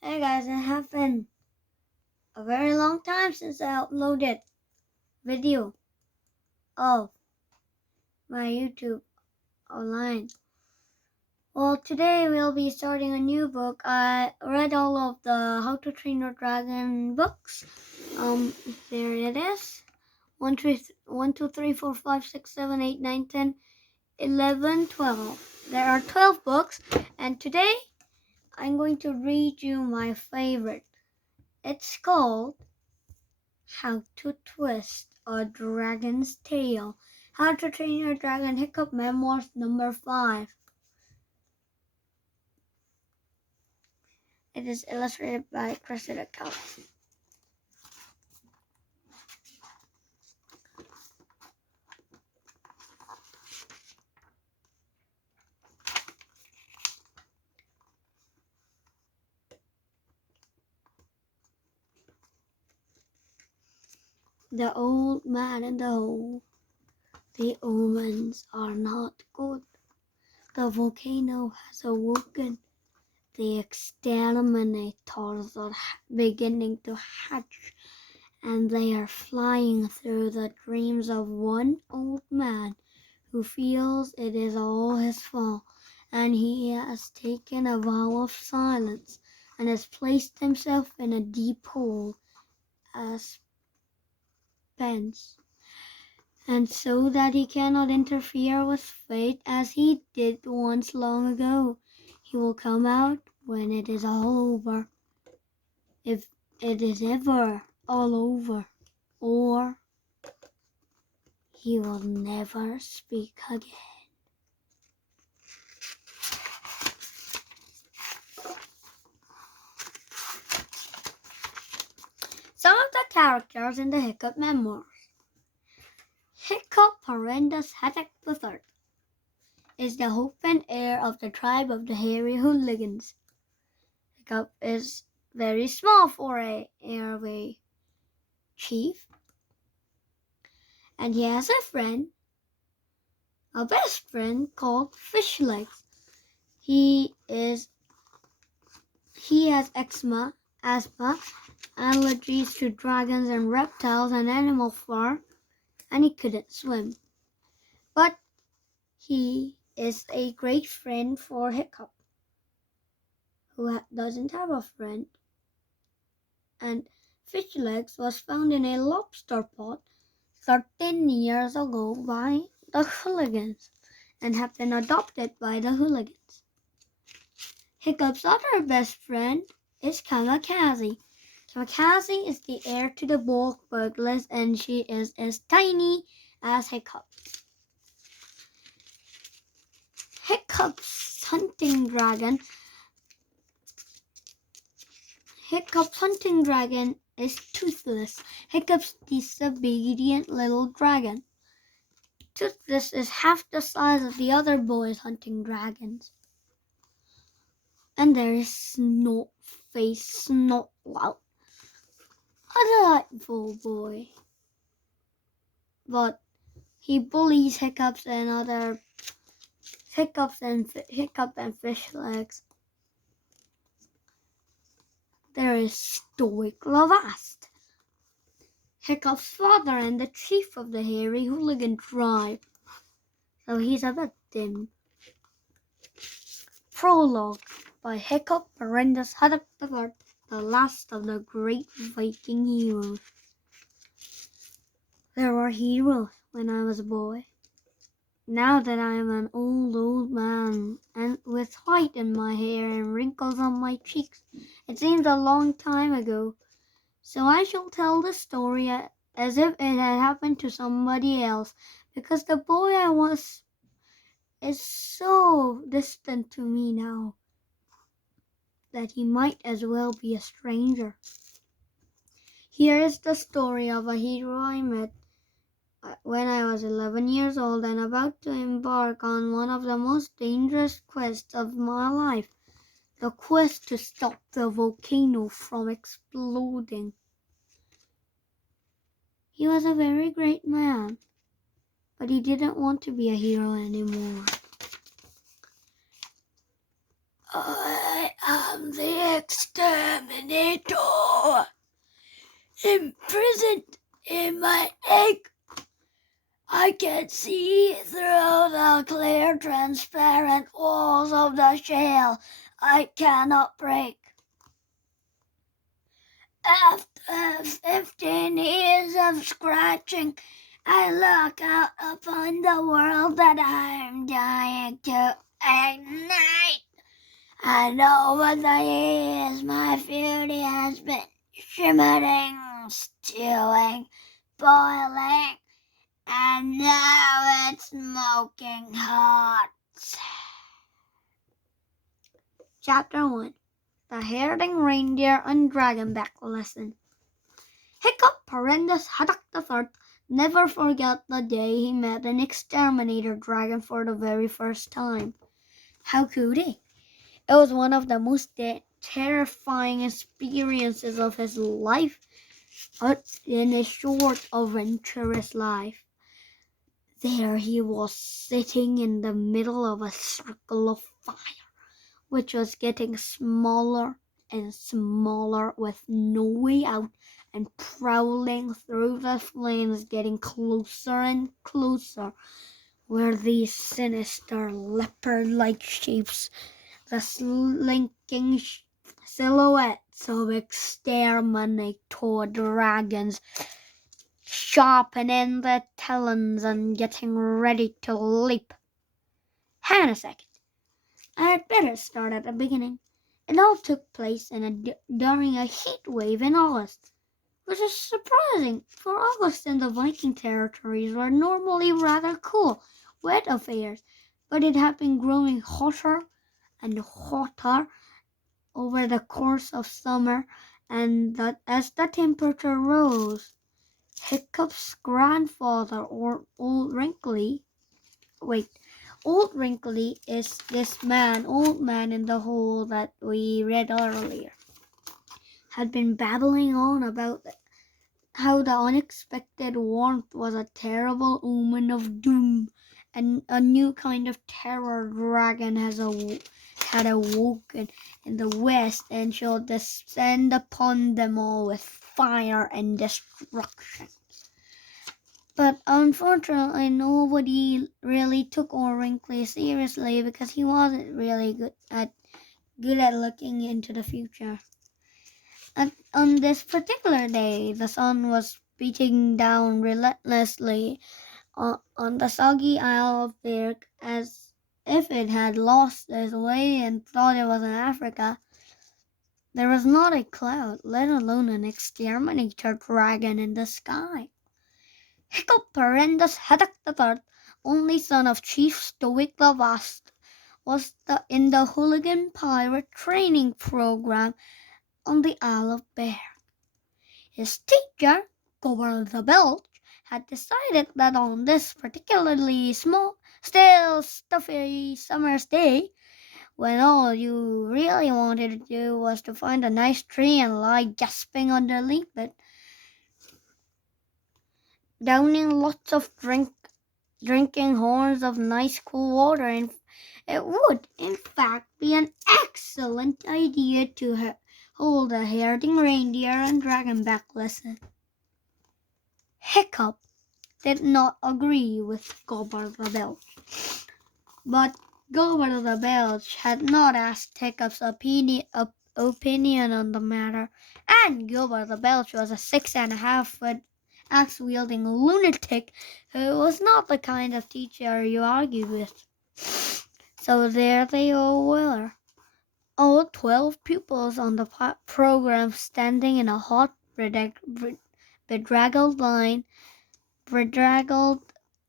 Hey guys, it has been a very long time since I uploaded video of my YouTube online. Well, today we'll be starting a new book. I read all of the How to Train Your Dragon books. There it is. 1, 2, 3, 4, 5, 6, 7, 8, 9, 10, 11, 12. There are 12 books, and today I'm going to read you my favorite. It's called How to Twist a Dragon's Tail. How to Train Your Dragon Hiccup Memoirs number 5. It is illustrated by Cressida Callas. The Old Man in the Hole. The omens are not good. The volcano has awoken. The exterminators are beginning to hatch, and they are flying through the dreams of one old man who feels it is all his fault, and he has taken a vow of silence and has placed himself in a deep hole as pence, and so that he cannot interfere with fate as he did once long ago. He will come out when it is all over, if it is ever all over, or he will never speak again. Some of the characters in the Hiccup Memoirs. Hiccup Horrendous Haddock III is the hope and heir of the tribe of the Hairy Hooligans. Hiccup is very small for a airway chief, and he has a friend, a best friend called Fishlegs. He has asthma, allergies to dragons and reptiles and animal fur, and he couldn't swim. But he is a great friend for Hiccup, who doesn't have a friend. And Fishlegs was found in a lobster pot 13 years ago by the Hooligans and have been adopted by the Hooligans. Hiccup's other best friend is Kamikaze. Kamikaze is the heir to the bulk burglars, and she is as tiny as Hiccup. Hiccup's hunting dragon is Toothless, Hiccup's disobedient little dragon. Toothless is half the size of the other boys hunting dragons. And there is Snot-Face Snotlout, a delightful boy. But he bullies Hiccup and Fishlegs. There is Stoic Lavast, Hiccup's father and the chief of the Hairy Hooligan tribe, so he's a bit dim. Prologue by Hiccup Horrendous Haddock III, the last of the great Viking heroes. There were heroes when I was a boy. Now that I am an old man, and with white in my hair and wrinkles on my cheeks, it seems a long time ago. So I shall tell the story as if it had happened to somebody else, because the boy I was is so distant to me now that he might as well be a stranger. Here is the story of a hero I met when I was 11 years old and about to embark on one of the most dangerous quests of my life, the quest to stop the volcano from exploding. He was a very great man, but he didn't want to be a hero anymore. I am the exterminator, imprisoned in my egg. I can see through the clear, transparent walls of the shell I cannot break. After 15 years of scratching, I look out upon the world that I'm dying to ignite. And over the years, my fury has been shimmering, stewing, boiling, and now it's smoking hot. Chapter 1. The Herding Reindeer and Dragonback Lesson. Hiccup Horrendous Haddock III never forgot the day he met an exterminator dragon for the very first time. How could he? It was one of the most terrifying experiences of his life, in his short, adventurous life. There he was sitting in the middle of a circle of fire, which was getting smaller and smaller with no way out, and prowling through the flames, getting closer and closer, were these sinister leopard-like shapes, the slinking silhouettes of exterminator dragons, sharpening their talons and getting ready to leap. Hang on a second. I had better start at the beginning. It all took place during a heat wave in August, which is surprising, for August in the Viking territories were normally rather cool, wet affairs, but it had been growing hotter and hotter over the course of summer, and that as the temperature rose, Hiccup's grandfather, or Old Wrinkly, Old Wrinkly is this old man in the hole that we read earlier, had been babbling on about how the unexpected warmth was a terrible omen of doom, and a new kind of terror dragon had awoken in the west and shall descend upon them all with fire and destruction. But unfortunately, nobody really took Old Wrinkly seriously because he wasn't really good at looking into the future. On this particular day, the sun was beating down relentlessly on the soggy Isle of Birk as if it had lost its way and thought it was in Africa. There was not a cloud, let alone an exterminator dragon in the sky. Hiccup Horrendous Haddock III, only son of Chief Stoic the Vast, was in the hooligan pirate training program on the Isle of Bear. His teacher, Governor the Belch, had decided that on this particularly still stuffy summer's day, when all you really wanted to do was to find a nice tree and lie gasping underneath it, downing lots of drinking horns of nice cool water, and it would, in fact, be an excellent idea to hold a herding reindeer and dragonback lesson. Hiccup did not agree with Gobber the Belch, but Gobber the Belch had not asked Hiccup's opinion on the matter, and Gobber the Belch was a 6.5-foot axe-wielding lunatic who was not the kind of teacher you argued with. So there they all were, all 12 pupils on the program, standing in a hot, bedraggled,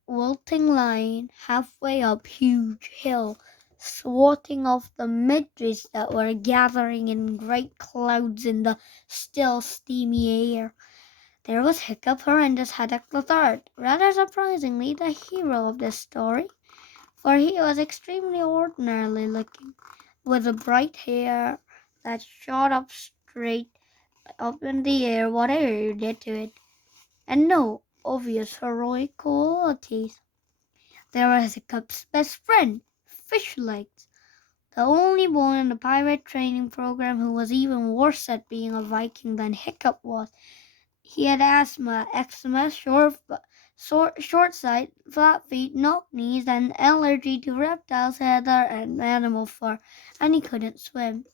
wilting line halfway up huge hill, swatting off the midges that were gathering in great clouds in the still steamy air. There was Hiccup Horrendous Haddock III, rather surprisingly the hero of this story, for he was extremely ordinary looking, with a bright hair that shot up straight up in the air whatever you did to it, and no obvious heroic qualities. There was Hiccup's best friend, Fishlegs, The only boy in the pirate training program who was even worse at being a Viking than Hiccup was. He had asthma, eczema, short sight, flat feet, knock knees, and allergy to reptiles, heather, and animal fur, and he couldn't swim.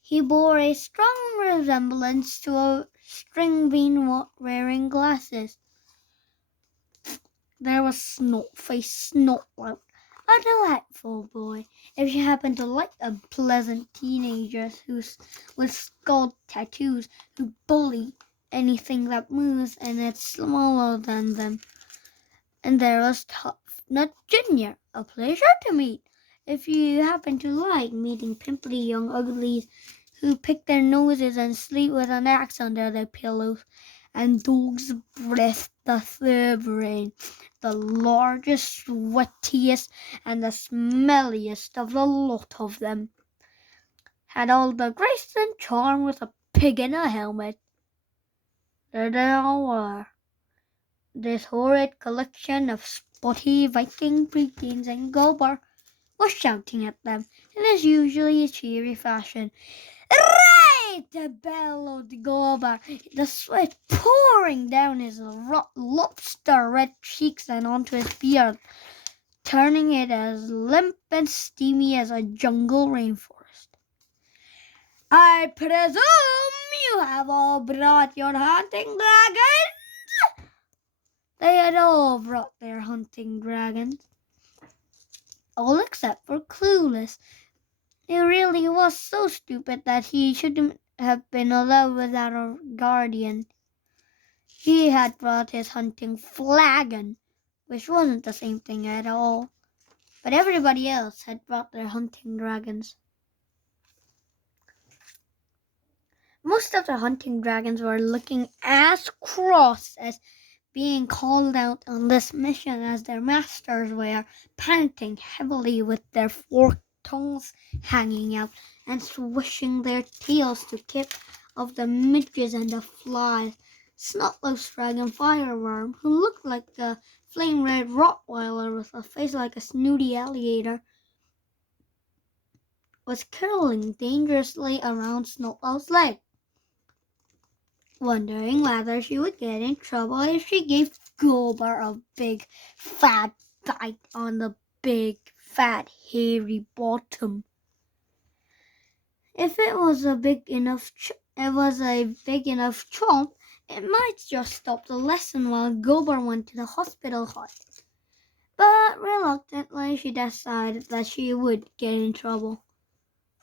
He bore a strong resemblance to a string bean wearing glasses. There was Snot-Faced Snotlout, a delightful boy, if you happen to like unpleasant teenagers with skull tattoos who bully anything that moves and it's smaller than them. And there was Tough Nut Jr., a pleasure to meet, if you happen to like meeting pimply young uglies who pick their noses and sleep with an axe under their pillows. And Dog's Breath the third brain, the largest, sweatiest, and the smelliest of the lot of them, had all the grace and charm with a pig in a helmet. There they all were, this horrid collection of spotty Viking preteens, and Gobar was shouting at them in his usually cheery fashion. Right! Bellowed Gobar, the sweat pouring down his lobster-red cheeks and onto his beard, turning it as limp and steamy as a jungle rainforest. I presume you have all brought your hunting dragons? They had all brought their hunting dragons, all except for Clueless. He really was so stupid that he shouldn't have been allowed without a guardian. He had brought his hunting flagon, which wasn't the same thing at all, but everybody else had brought their hunting dragons. Most of the hunting dragons were looking as cross as being called out on this mission as their masters were, panting heavily with their forked tongues hanging out and swishing their tails to keep off the midges and the flies. Snotloaf's dragon Fireworm, who looked like a flame-red Rottweiler with a face like a snooty alligator, was curling dangerously around Snotloaf's leg, wondering whether she would get in trouble if she gave Gobar a big fat bite on the big fat hairy bottom. If it was a big enough chomp, it might just stop the lesson while Gobar went to the hospital hut. But reluctantly, she decided that she would get in trouble.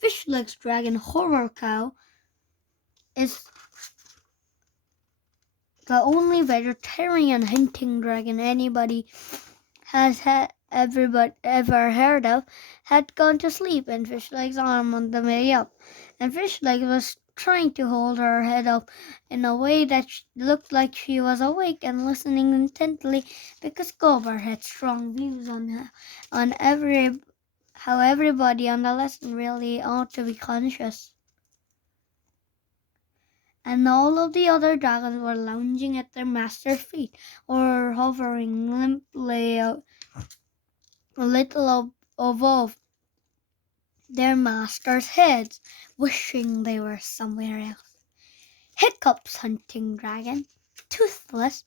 Fishleg's dragon Horror Cow is the only vegetarian hunting dragon anybody has ever heard of, had gone to sleep in Fishleg's arm on the way up, and Fishleg was trying to hold her head up in a way that looked like she was awake and listening intently, because Gobar had strong views on how everybody on the lesson really ought to be conscious. And all of the other dragons were lounging at their master's feet, or hovering limply a little above their master's heads, wishing they were somewhere else. Hiccup's hunting dragon, Toothless,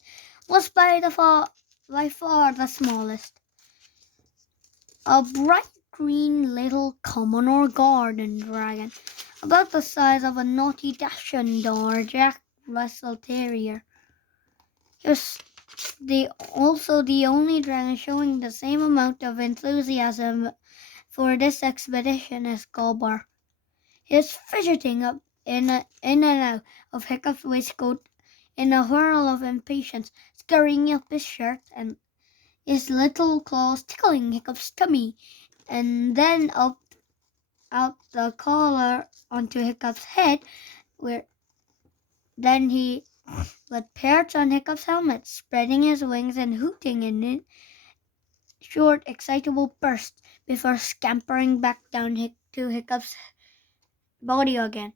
was by far the smallest. A bright green little common or garden dragon, about the size of a naughty Dachshund or Jack Russell Terrier. He was also the only dragon showing the same amount of enthusiasm for this expedition as Gobar. He was fidgeting up in and out of Hiccup's waistcoat in a whirl of impatience, scurrying up his shirt, and his little claws tickling Hiccup's tummy, and then up out the collar onto Hiccup's head, where then he would perch on Hiccup's helmet, spreading his wings and hooting in short, excitable bursts before scampering back down to Hiccup's body again.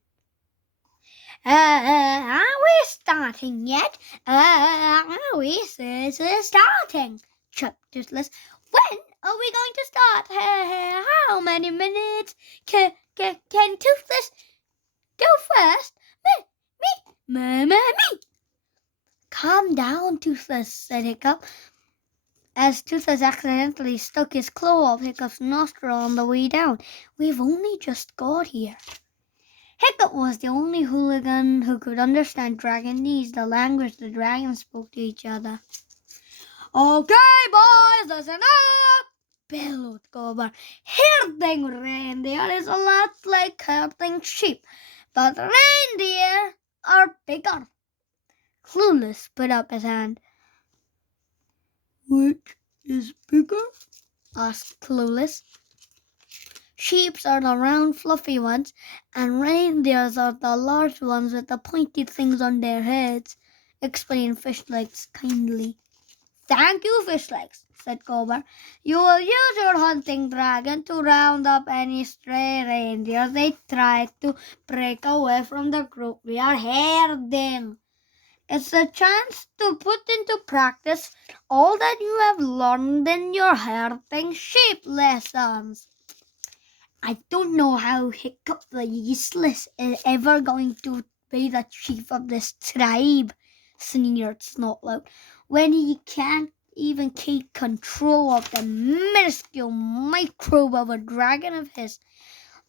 Are we starting yet? Are we starting? Chirped Toothless. When are we going to start? How many minutes? Can Toothless go first? Me. Calm down, Toothless, said Hiccup, as Toothless accidentally stuck his claw up Hiccup's nostril on the way down. We've only just got here. Hiccup was the only hooligan who could understand Dragonese, the language the dragons spoke to each other. Okay, boys, listen up, bellowed Cobra. Herding reindeer is a lot like herding sheep, but reindeer are bigger. Clueless put up his hand. Which is bigger? Asked Clueless. Sheep are the round, fluffy ones, and reindeers are the large ones with the pointy things on their heads, explained Fishlegs kindly. Thank you, Fishlegs, said Cobra. You will use your hunting dragon to round up any stray reindeer they try to break away from the group we are herding. It's a chance to put into practice all that you have learned in your herding sheep lessons. I don't know how Hiccup the Useless is ever going to be the chief of this tribe, sneered Snotlout, when he can't even keep control of the minuscule microbe of a dragon of his.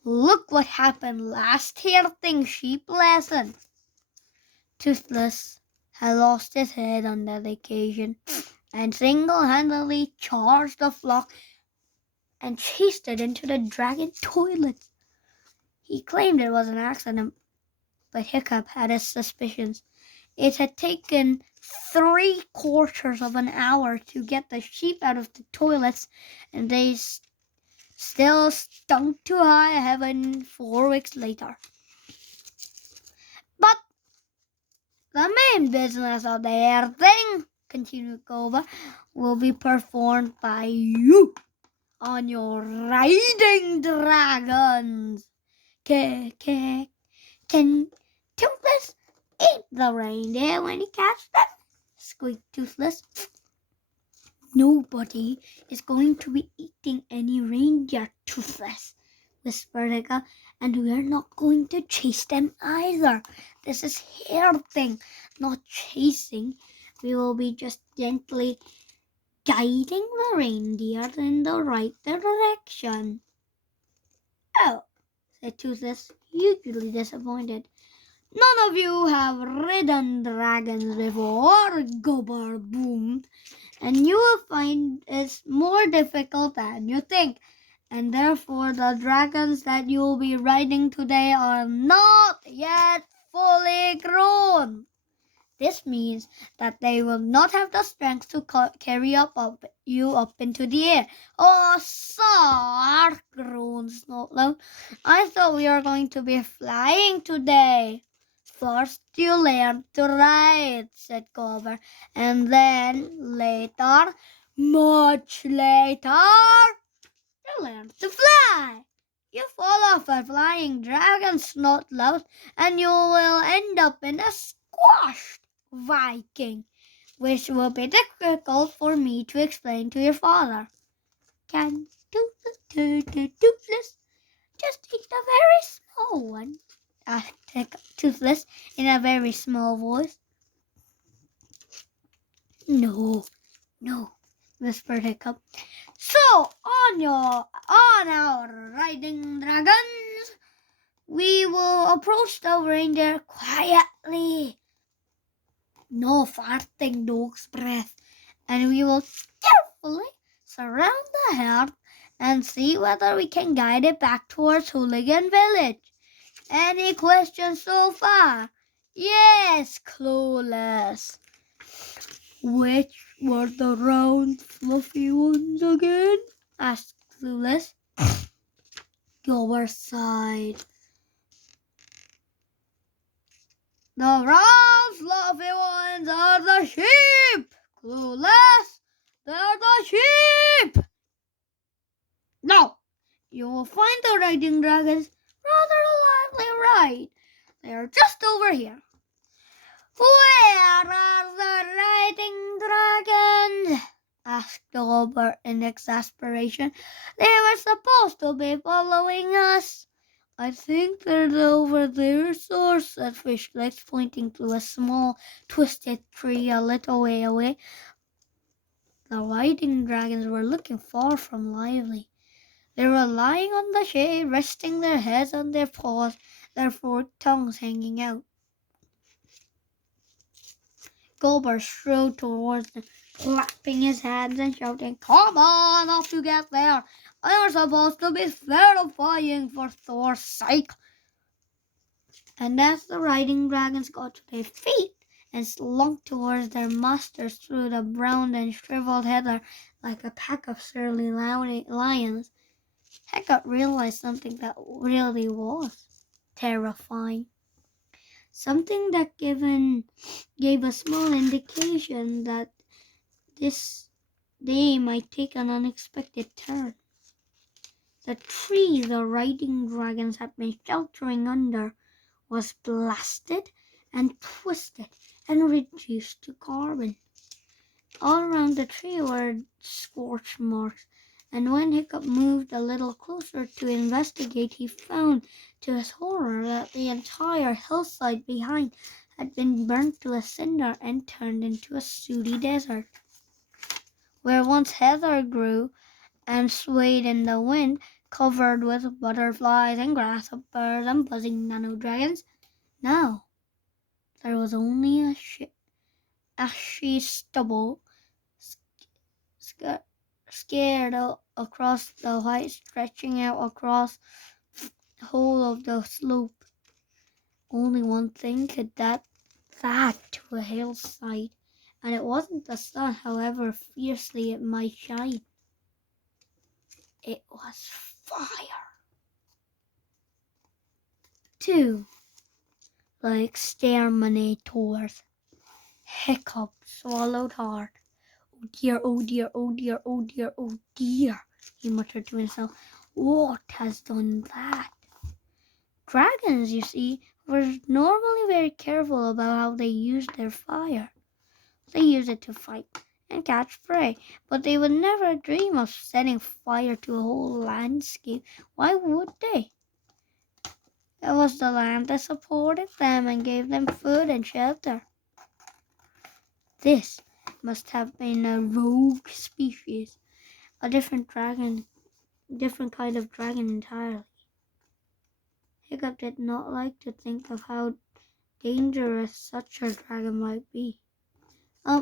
Look what happened last herding sheep lesson. Toothless had lost his head on that occasion and single-handedly charged the flock and chased it into the dragon toilets. He claimed it was an accident, but Hiccup had his suspicions. It had taken 3/4 of an hour to get the sheep out of the toilets, and they still stunk to high heaven 4 weeks later. But the main business of the herding, continued Cobra, will be performed by you on your riding dragons. Can Toothless eat the reindeer when he catches them? Squeaked Toothless. Nobody is going to be eating any reindeer, Toothless, whispered Hiccup, and we're not going to chase them either. This is herding, not chasing. We will be just gently guiding the reindeer in the right direction. Oh, said Toothless, hugely disappointed. None of you have ridden dragons before, Gobber boomed, and you will find it's more difficult than you think, and therefore the dragons that you will be riding today are not yet fully grown. This means that they will not have the strength to carry you up into the air. Oh, sir, groaned Snotlout. I thought we were going to be flying today. First you learn to ride, said Cobra, and then later, much later, you learn to fly. You fall off a flying dragon, Snotlout, and you will end up in a squashed Viking, which will be difficult for me to explain to your father. Can Toothless just eat a very small one? Asked Toothless in a very small voice. No, whispered Hiccup. So, on our riding dragons, we will approach the reindeer quietly. No farting, dog's breath, and we will carefully surround the herd and see whether we can guide it back towards Hooligan Village. Any questions so far? Yes, Clueless. Which were the round, fluffy ones again? Asked Clueless. Gilbert sighed. The round, fluffy ones are the sheep. Clueless, they're the sheep. Now, you will find the riding dragons rather a lively ride. They are just over here. Where are the riding dragons? asked Gilbert in exasperation. "They were supposed to be following us." "I think they're over there, sir," said Fishlegs, pointing to a small, twisted tree a little way away. The riding dragons were looking far from lively. They were lying on the shade, resting their heads on their paws, their forked tongues hanging out. Gilbert strode towards them, clapping his hands and shouting, "Come on, off you get there! You're supposed to be terrifying for Thor's sake!" And as the riding dragons got to their feet and slunk towards their masters through the brown and shriveled heather like a pack of surly lions, Hiccup realized something that really was terrifying. Something that gave a small indication that this day might take an unexpected turn. The tree the riding dragons had been sheltering under was blasted and twisted and reduced to carbon. All around the tree were scorch marks, and when Hiccup moved a little closer to investigate, he found, to his horror, that the entire hillside behind had been burnt to a cinder and turned into a sooty desert. Where once heather grew and swayed in the wind, covered with butterflies and grasshoppers and buzzing nano dragons, now there was only ashy stubble scared across the white, stretching out across the whole of the slope. Only one thing could add that to a hillside, and it wasn't the sun, however fiercely it might shine. It was fire. 2. The exterminators. Hiccup swallowed hard. "Oh dear, oh dear, oh dear, oh dear, oh dear," he muttered to himself. "What has done that?" Dragons, you see, were normally very careful about how they used their fire. They used it to fight and catch prey, but they would never dream of setting fire to a whole landscape. Why would they? It was the land that supported them and gave them food and shelter. This must have been a rogue species, a different kind of dragon entirely. Hiccup did not like to think of how dangerous such a dragon might be.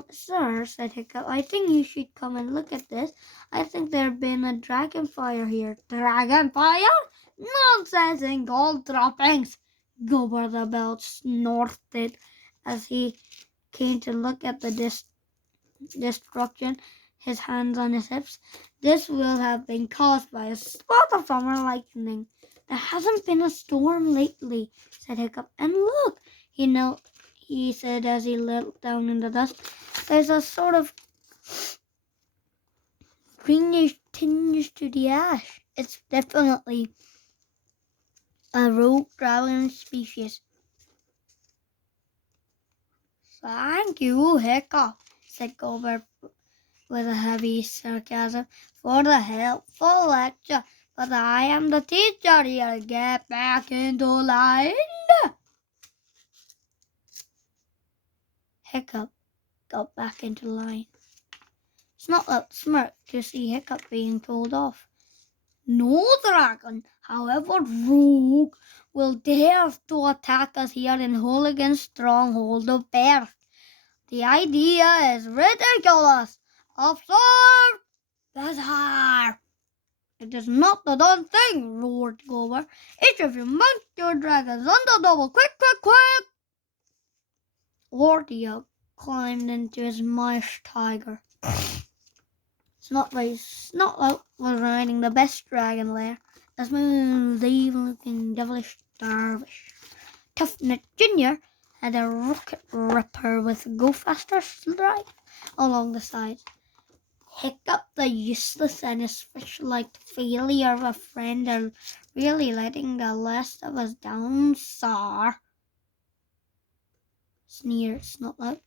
Sir," said Hiccup, "I think you should come and look at this. I think there's been a dragon fire here." "Dragon fire? Nonsense and gold droppings!" Gobber the Bell snorted as he came to look at the destruction, his hands on his hips. "This will have been caused by a spot of summer lightning." "There hasn't been a storm lately," said Hiccup. "And look," he said as he looked down in the dust, "there's a sort of greenish tinge to the ash. It's definitely a rogue dragon species." "Thank you, Hiccup," said Gobber with a heavy sarcasm, "for the helpful lecture. But I am the teacher here. Get back into line." Hiccup got back into line. Snotlout smirked to see Hiccup being told off. "No dragon, however rogue, will dare to attack us here in Hooligan's stronghold of Bear. The idea is ridiculous, absurd, bizarre." "It is not the done thing," roared Gobber. "Each of you mount your dragons on the double, quick, quick, quick!" Wardia climbed into his marsh tiger. Snotlout was riding the best dragon lair, a smooth, evil-looking, devilish dervish. Toughnut Junior had a rocket ripper with go faster stripe along the sides. Hiccup the useless and his fish-like failure of a friend are really letting the rest of us down, sir," sneered Snotlout.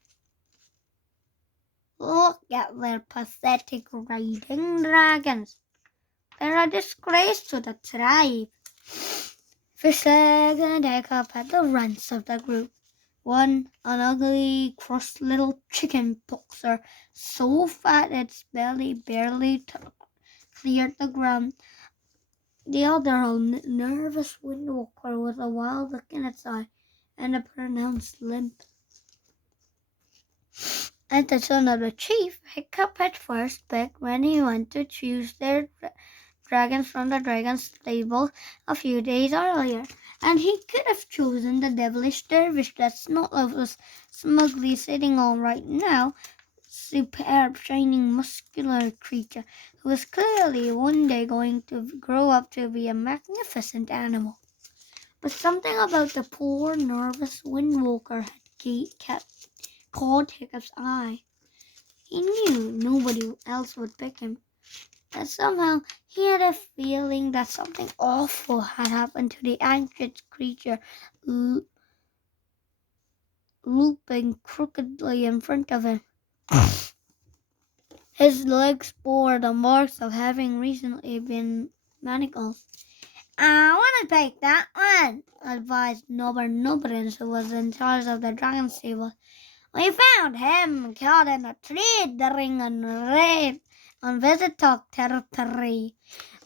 Look at their pathetic riding dragons. They're a disgrace to the tribe. Fishleg and Hiccup had the runs of the group. One, an ugly, cross little chicken boxer, so fat its belly barely cleared the ground. The other, a nervous windwalker with a wild look in its eye and a pronounced limp. As the son of the chief, Hiccup had first begged when he went to choose their dragons from the dragon stable a few days earlier, and he could have chosen the devilish dervish that Snotlove was smugly sitting on right now, superb, shining, muscular creature who was clearly one day going to grow up to be a magnificent animal. But something about the poor, nervous windwalker had caught Hiccup's eye. He knew nobody else would pick him, and somehow he had a feeling that something awful had happened to the anxious creature looping crookedly in front of him. His legs bore the marks of having recently been manacled. "I want to take that one," advised Nobrins, who was in charge of the dragon stable. "We found him caught in a tree during a raid on visitor territory.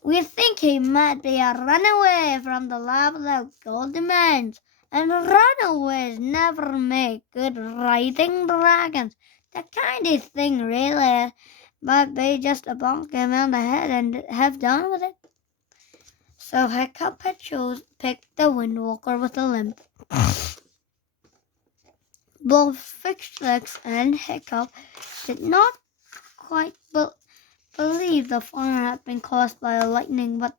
We think he might be a runaway from the lab that gold demands, and runaways never make good riding dragons. The kindest thing really might be just to bonk him on the head and have done with it." So Hiccup had picked the windwalker with a limp. Both Fishlegs and Hiccup did not quite believe the fire had been caused by a lightning, but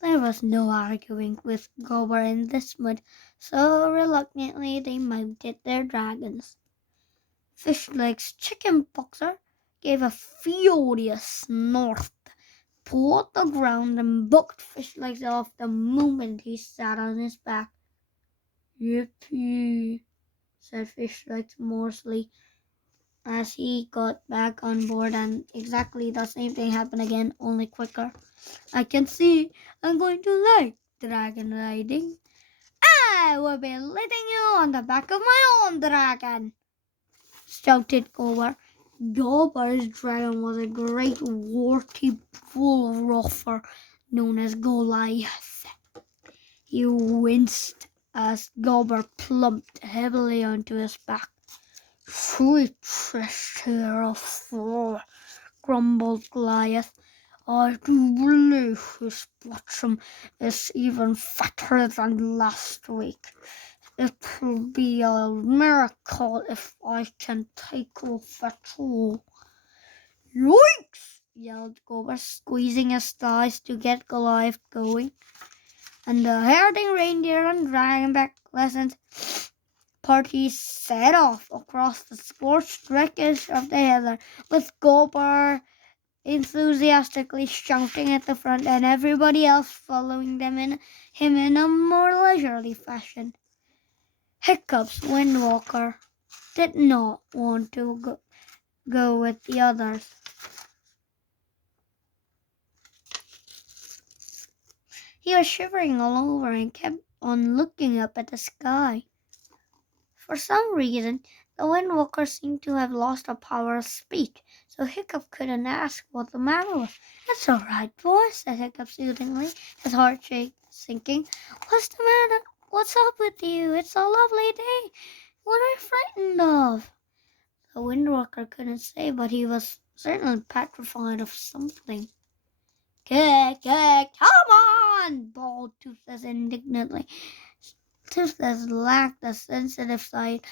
there was no arguing with Gober in this mood, so reluctantly they mounted their dragons. Fishleg's chicken boxer gave a furious snort, pawed the ground, and bucked Fishlegs off the moment he sat on his back. "Yippee," said Fishlegs morsely as he got back on board, and exactly the same thing happened again, only quicker. "I can see I'm going to like dragon riding. I will be leading you on the back of my own dragon," shouted Gober. Gober's dragon was a great warty bull rougher known as Goliath. He winced as Gober plumped heavily onto his back. "Sweet treasure of Thor," grumbled Goliath. "I do believe his bottom is even fatter than last week. It'll be a miracle if I can take off at all." "Yoinks!" yelled Gober, squeezing his thighs to get Goliath going. And the herding reindeer and dragonback lessons party set off across the scorched wreckage of the heather, with Gober enthusiastically shouting at the front and everybody else following him in a more leisurely fashion. Hiccup's windwalker did not want to go with the others. He was shivering all over and kept on looking up at the sky. For some reason, the windwalker seemed to have lost the power of speech, so Hiccup couldn't ask what the matter was. "It's all right, boy," said Hiccup soothingly, his heart sinking. "What's the matter? What's up with you? It's a lovely day. What are you frightened of?" The windwalker couldn't say, but he was certainly petrified of something. "Come on!" bawled Toothless indignantly. Toothless lacked the sensitive side.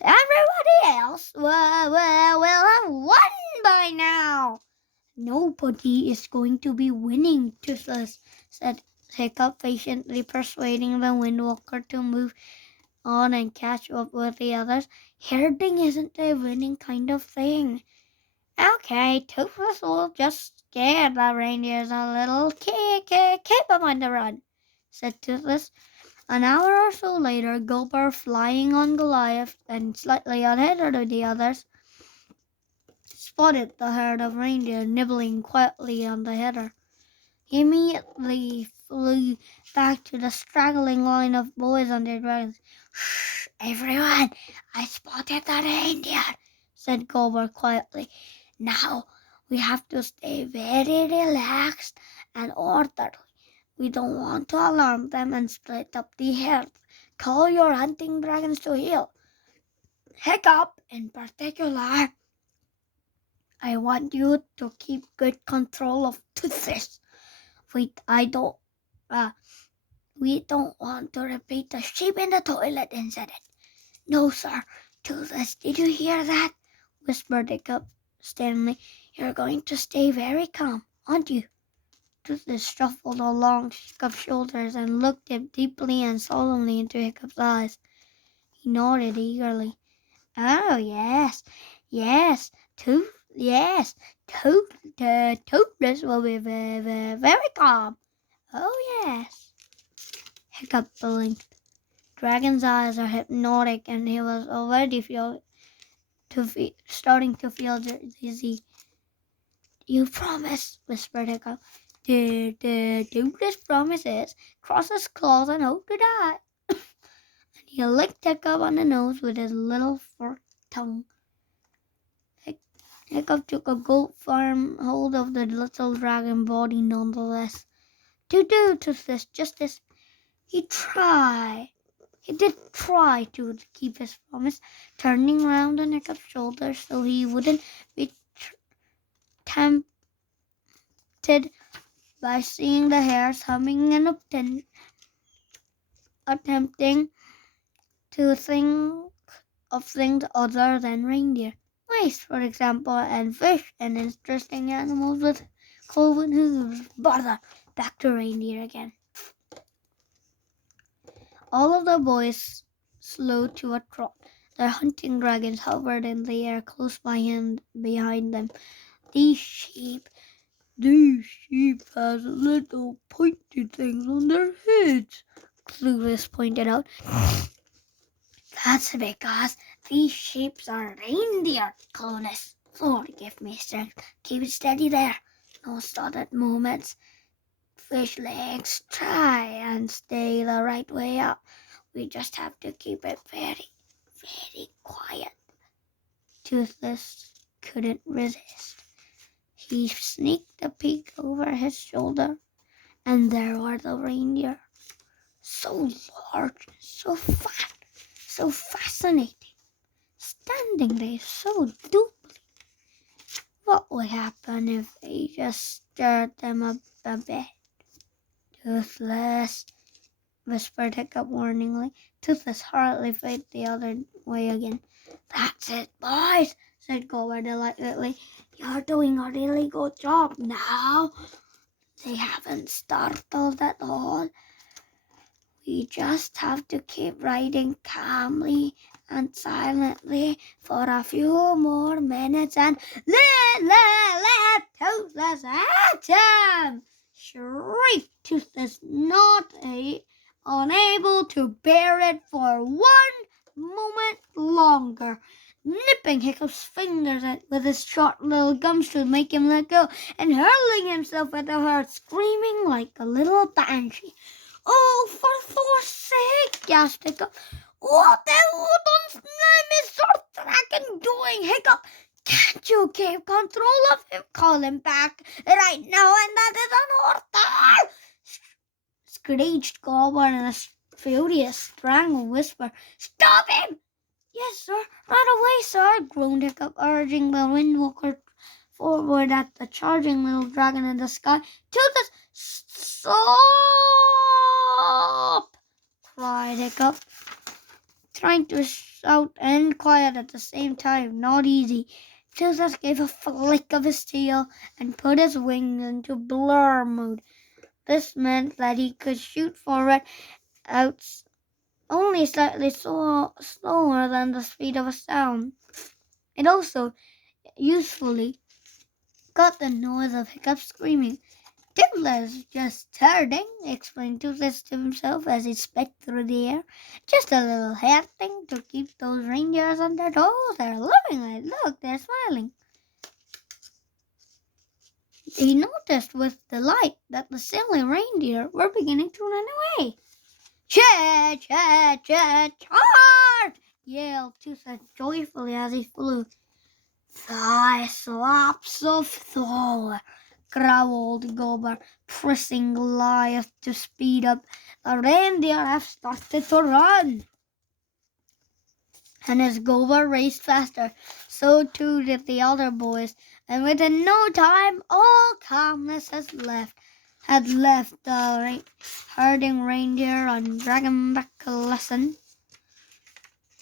"Everybody else will have won by now." "Nobody is going to be winning, Toothless," said Hiccup, patiently persuading the windwalker to move on and catch up with the others. "Herding isn't a winning kind of thing." "Okay, Toothless will just scare the reindeers a little. Keep them on the run," said Toothless. An hour or so later, Gulper, flying on Goliath and slightly ahead of the others, spotted the herd of reindeer nibbling quietly on the heather. He immediately flew back to the straggling line of boys on their dragons. "Shh, everyone! I spotted the reindeer," said Gober quietly. "Now we have to stay very relaxed and orderly. We don't want to alarm them and split up the herd. Call your hunting dragons to heel. Hiccup, in particular, I want you to keep good control of Toothless. We don't want to repeat the sheep in the toilet incident." "No, sir. Toothless, did you hear that?" whispered Hiccup sternly. "You're going to stay very calm, aren't you?" Toothless shuffled along Hiccup's shoulders and looked deeply and solemnly into Hiccup's eyes. He nodded eagerly. "Oh, yes, Toothless will be very calm. Oh, yes." Hiccup blinked. Dragon's eyes are hypnotic, and he was already starting to feel dizzy. "You promise," whispered Hiccup. "The Toothless promises. Cross his claws and hope to die." And he licked Hiccup on the nose with his little forked tongue. Hiccup took a good firm hold of the little dragon body nonetheless. "Do, Toothless, justice." He did try to keep his promise, turning round on Hiccup's shoulders so he wouldn't be tempted by seeing the hares humming and attempting to think of things other than reindeer. Mice, for example, and fish and interesting animals with cloven hooves. Bother! Back to reindeer again. All of the boys slowed to a trot. Their hunting dragons hovered in the air close behind them. These sheep has little pointed things on their heads," Clueless pointed out. "That's because these sheep are reindeer, Clueless. Forgive me, strength. Keep it steady there. No sudden movements. Fish legs, try and stay the right way up. We just have to keep it very, very quiet." Toothless couldn't resist. He sneaked a peek over his shoulder, and there were the reindeer. So large, so fat, so fascinating, standing there so duply. What would happen if they just stirred them up a bit? "Toothless," whispered Hiccup warningly. Toothless hurriedly faced the other way again. "That's it, boys," said Gower delightedly. "You're doing a really good job now. They haven't startled at all. We just have to keep riding calmly and silently for a few more minutes and let Toothless at him!" shrieked Toothless, unable to bear it for one moment longer, nipping Hiccup's fingers with his short little gums to make him let go, and hurling himself at the herd, screaming like a little banshee. "Oh, for Thor's sake!" gasped Hiccup. "What the Woodland's name is Sir Dragon doing, Hiccup? Can't you keep control of him? Call him back right now, and that is an order!" Screeched Goblin in a furious, strangled whisper. "Stop him!" "Yes, sir. Right away, sir," groaned Hiccup, urging the Windwalker forward at the charging little dragon in the sky. "Toothless, stop!" cried Hiccup, trying to shout and quiet at the same time. Not easy. Toothless gave a flick of his tail and put his wings into blur mode. This meant that he could shoot forward out only slightly slower than the speed of a sound. It also usefully got the noise of Hiccup screaming. "Toothless, just starting," explained Toothless to himself as he sped through the air. "Just a little hair thing to keep those reindeers on their toes. They're loving it. Look, they're smiling." He noticed with delight that the silly reindeer were beginning to run away. Chit, chit, chit, chart! Yelled Toothless joyfully as he flew. Thy slaps of Thor, growled Gober, pressing Goliath to speed up. The reindeer have started to run. And as Gober raced faster, so too did the other boys, and within no time all calmness had left the herding reindeer on dragon5 lesson.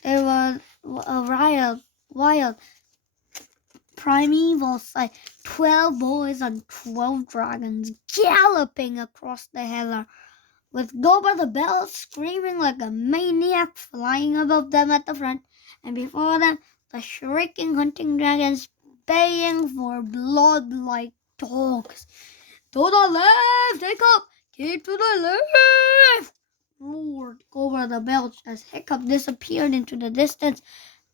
It was a wild, primeval sight. 12 boys on 12 dragons galloping across the heather, with Gober the Bell screaming like a maniac flying above them at the front, and before them the shrieking hunting dragons baying for blood like dogs. To the left, Hiccup! Keep to the left! Roared Gober the Belch as Hiccup disappeared into the distance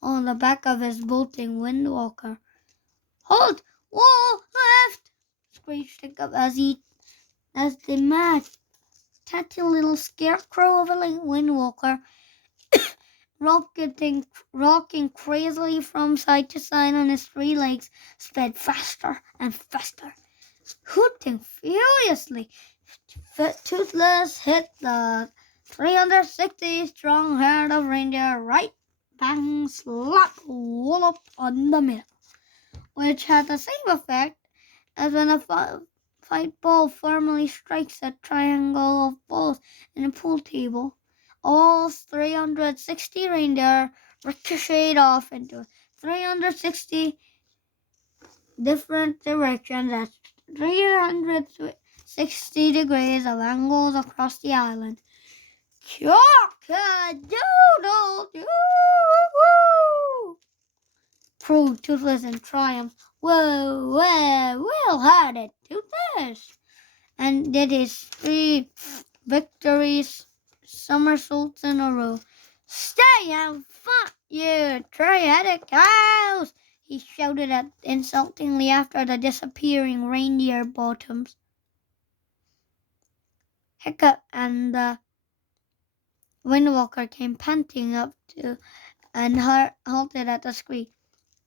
on the back of his bolting windwalker. Halt! Wall left! Screeched Hiccup as the mad tatty little scarecrow of a windwalker rocking crazily from side to side on his 3 legs, sped faster and faster. Hooting furiously, Toothless hit the 360 strong herd of reindeer right bang slap wallop on the middle, which had the same effect as when a fight ball firmly strikes a triangle of balls in a pool table. All 360 reindeer ricocheted off into 360 different directions at 360 degrees of angles across the island. Cock-a-doodle-doo! Crowed Toothless in triumph. Whoa, well had it, Toothless! And did his 3 victories somersaults in a row. Stay and fight, you 3-headed cows! He shouted at insultingly after the disappearing reindeer bottoms. Hiccup and the windwalker came panting up to and halted at the squeak.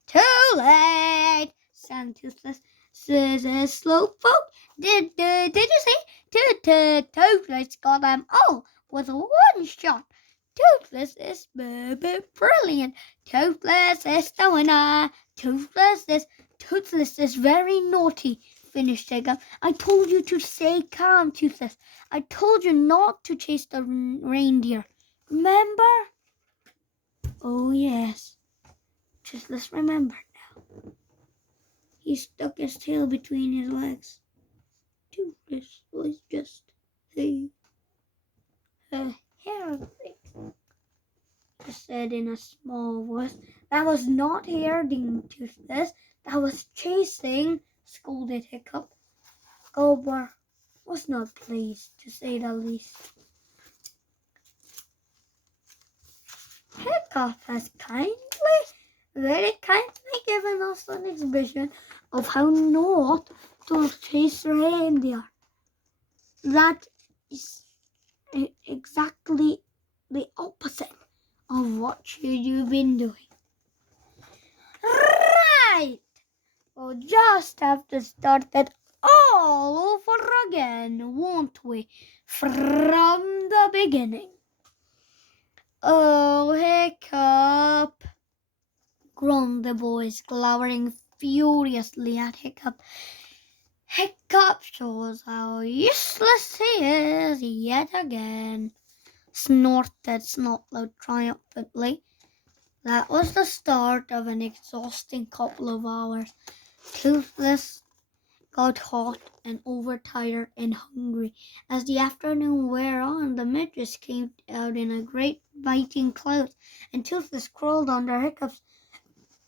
Too late, sang Toothless. Slowpoke, did you see? Toothless got them all with one shot. Toothless is brilliant. Toothless is the winner. Toothless is very naughty, finished Jacob. I told you to stay calm, Toothless. I told you not to chase the reindeer. Remember? Oh, yes. Toothless remembered now. He stuck his tail between his legs. Toothless was just a hair thing, he said in a small voice. That was not herding, Toothless. That was chasing, scolded Hiccup. Gober was not pleased, to say the least. Hiccup has very kindly given us an exhibition of how not to chase reindeer. That is exactly the opposite of what you've been doing. Right! We'll just have to start that all over again, won't we? From the beginning. Oh, Hiccup, groaned the boys, glowering furiously at Hiccup. Hiccup shows how useless he is yet again, snorted Snotlout triumphantly. That was the start of an exhausting couple of hours. Toothless got hot and overtired and hungry. As the afternoon wore on, the midges came out in a great biting cloud, and Toothless crawled under Hiccup's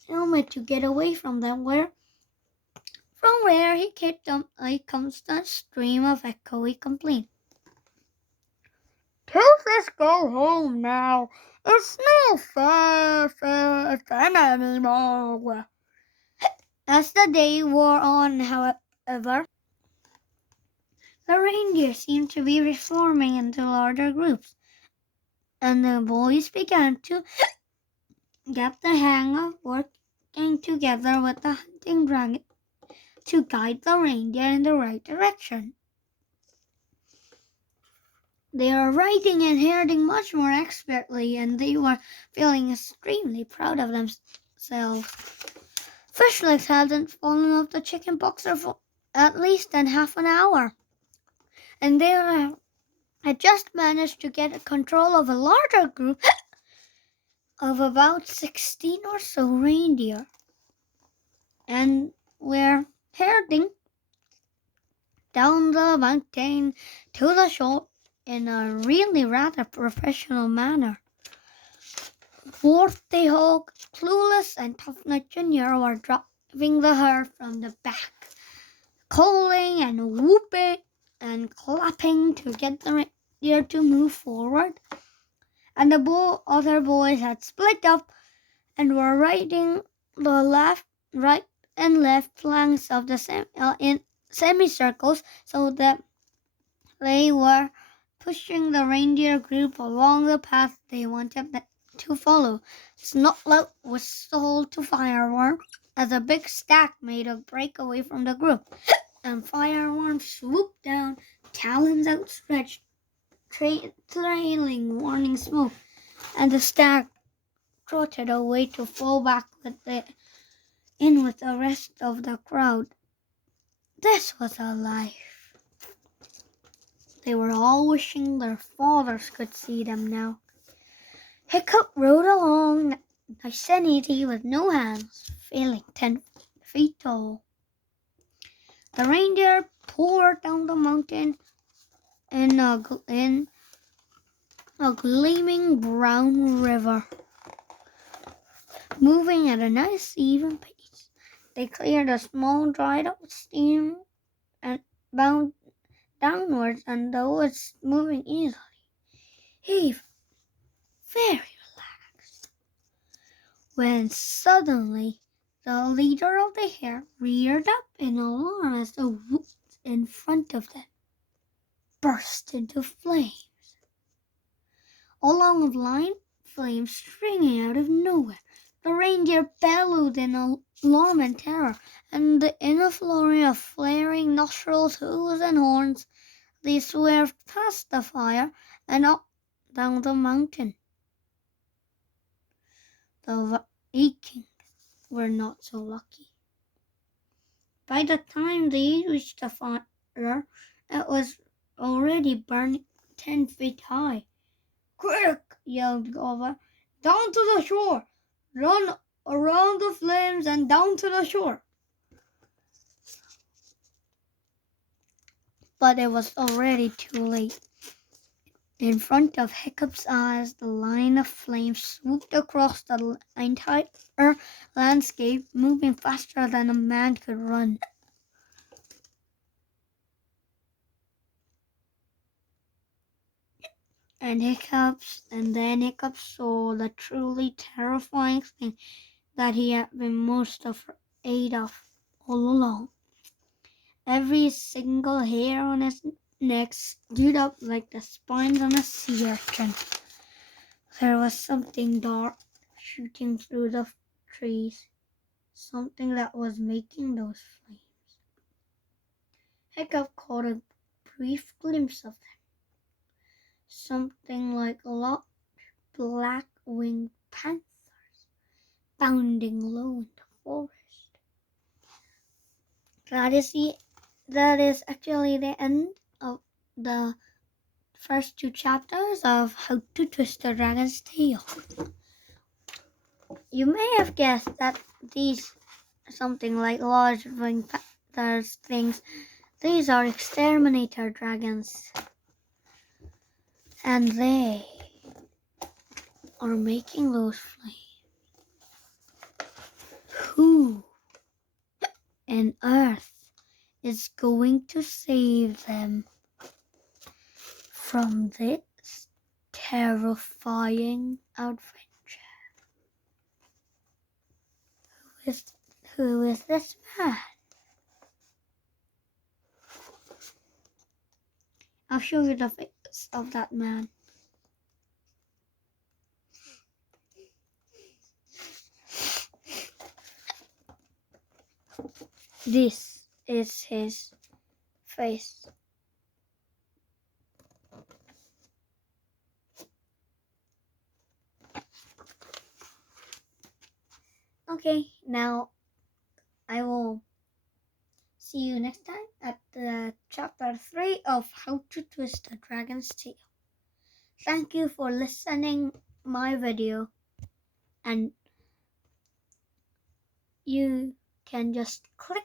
helmet to get away from them, from where he kept up a constant stream of echoey complaint. Toothless, go home now. It's no fair anymore. As the day wore on, However, the reindeer seemed to be reforming into larger groups, and the boys began to get the hang of working together with the hunting dragon to guide the reindeer in the right direction. They were riding and herding much more expertly, and they were feeling extremely proud of themselves. Fishlegs hadn't fallen off the chicken boxer for at least half an hour, and they had just managed to get control of a larger group of about 16 or so reindeer, and were herding down the mountain to the shore in a really rather professional manner. Warthog, Clueless, and Tough Nut Jr. were driving the herd from the back, calling and whooping and clapping to get the reindeer to move forward. And the other boys had split up and were riding the right, and left flanks of the in semicircles, so that they were pushing the reindeer group along the path they wanted them to follow. Snotlout whistled to Fireworm as a big stack made a breakaway from the group, and Fireworm swooped down, talons outstretched, trailing warning smoke, and the stack trotted away to fall back with the rest of the crowd. This was a life. They were all wishing their fathers could see them now. Hiccup rode along nice and easy with no hands, feeling 10 feet tall. The reindeer poured down the mountain in a gleaming brown river, moving at a nice even pace. They cleared a small dried up stream and bound downwards, and though it's moving easily, he very relaxed. When suddenly the leader of the herd reared up in alarm as the woods in front of them burst into flames. A long line flames stringing out of nowhere. The reindeer bellowed in alarm and terror, and in a flurry of flaring nostrils, hooves, and horns, they swerved past the fire and up down the mountain. The Vikings were not so lucky. By the time they reached the fire, it was already burning 10 feet high. "Quick!" yelled Gulliver. "Down to the shore! Run around the flames and down to the shore!" But it was already too late. In front of Hiccup's eyes, the line of flames swooped across the entire landscape, moving faster than a man could run. And then Hiccup saw the truly terrifying thing that he had been most afraid of all along. Every single hair on his neck stood up like the spines on a sea urchin. There was something dark shooting through the trees, something that was making those flames. Hiccup caught a brief glimpse of them. Something like large black-winged panthers bounding low in the forest. That is actually the end of the first 2 chapters of How to Twist a Dragon's Tail. You may have guessed that these something like large winged panthers things, these are exterminator dragons. And they are making those flames. Who on earth is going to save them from this terrifying adventure? Who is this man? I'll show you the face of that man. This is his face. Okay, now I will see you next time at the chapter 3 of How to Twist a Dragon's Tail. Thank you for listening my video, and you can just click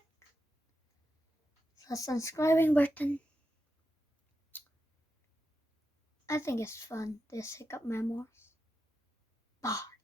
the subscribing button. I think it's fun, this hiccup memoirs. Bye.